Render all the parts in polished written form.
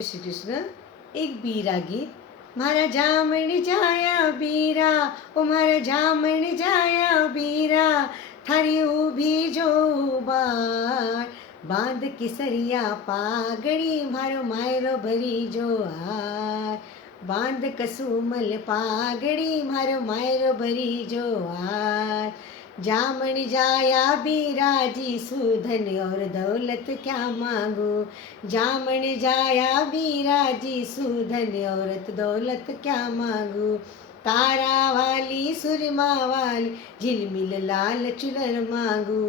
શ્રી કૃષ્ણ. એક બીરા ગીત. મારા જામણ જાયા બીરા, ઓ મારા જામણ જાયા બીરા, થારી ઊભી જો બાર, બાંધ કેસરિયા પાઘડી, મારો માયરો ભરી જો હાર, બાંધ કસુમલ પાઘડી, મારો માયરો ભરી જો હાર, जामण जाया बीरा जी सुधन और दौलत क्या मांगो, जामण जाया बीरा जी सुधन और दौलत क्या मांगो, तारा वाली सुरमा वाली झिलमिल लाल चुनर मांगू,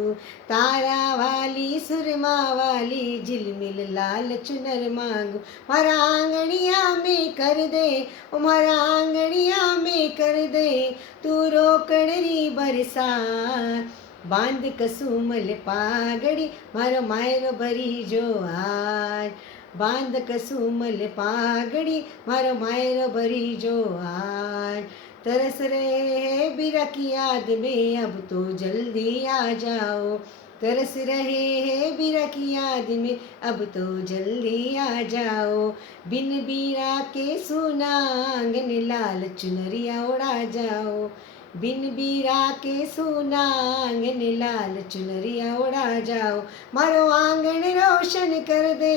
तारा वाली सुरमा वाली झिलमिल लाल चुनर मांगू, मारा आंगणिया में कर दे, ओ मारा आंगणिया में कर दे, तू रोकड़ी बरसात, बांध कसूमल पागड़ी, मारो मायरो भरी जो हार, बांध कसूमल पागड़ी, मारो मायरो भरी जो हार, तरस रहे हैं बीरा की याद में, अब तो जल्दी आ जाओ, तरस रहे हैं बीरा की याद में, अब तो जल्दी आ जाओ, बिन बीरा के सुना आंगन लाल चुनरिया उड़ा जाओ, बिन बीरा के सुना आंगन लाल चुनरिया उड़ा जाओ, मारो आंगन रोशन कर दे,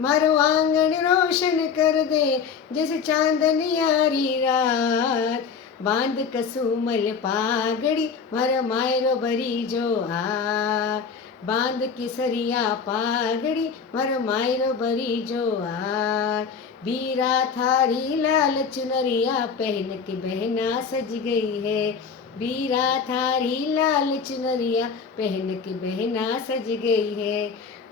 मारो आंगन रोशन कर दे, जैसे चांदनी यारी रात, बांध कसूमल पागड़ी, मारा मायरो भरी जो हार, बांध केसरिया पागड़ी, मारो मायरो भरी जो हार, बीरा थारी लाल चुनरिया पहन के बहना सज गई है, बीरा थारी लाल चुनरिया पहन के बहना सज गई है,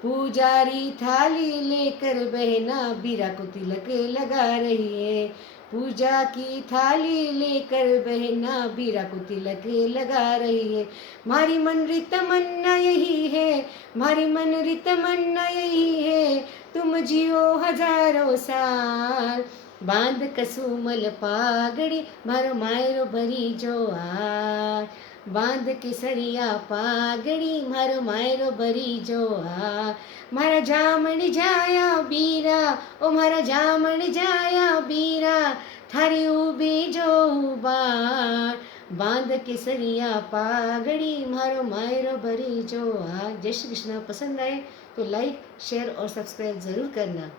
पुजारी थाली लेकर बहना बीरा को तिलक लगा रही है, पूजा की थाली लेकर बहना बीरा को तिलक लगा रही है, मारी मन री तमन्ना यही है, मारी मन री तमन्ना यही है, तुम जियो हजारों साल, बांध कसूमल पागड़ी, मारो मायरो भरी जो हार, बांध केसरिया पागड़ी, मारो मायरो भरी जो हार, मारा जामण जाया बीरा, ओ मारा जामण जाया बीरा, थारी ऊबी जो बार, बांध केसरिया पागड़ी, मारो मायरो भरी जो हार। जय श्री कृष्ण। पसंद आए तो लाइक शेयर और सब्सक्राइब ज़रूर करना।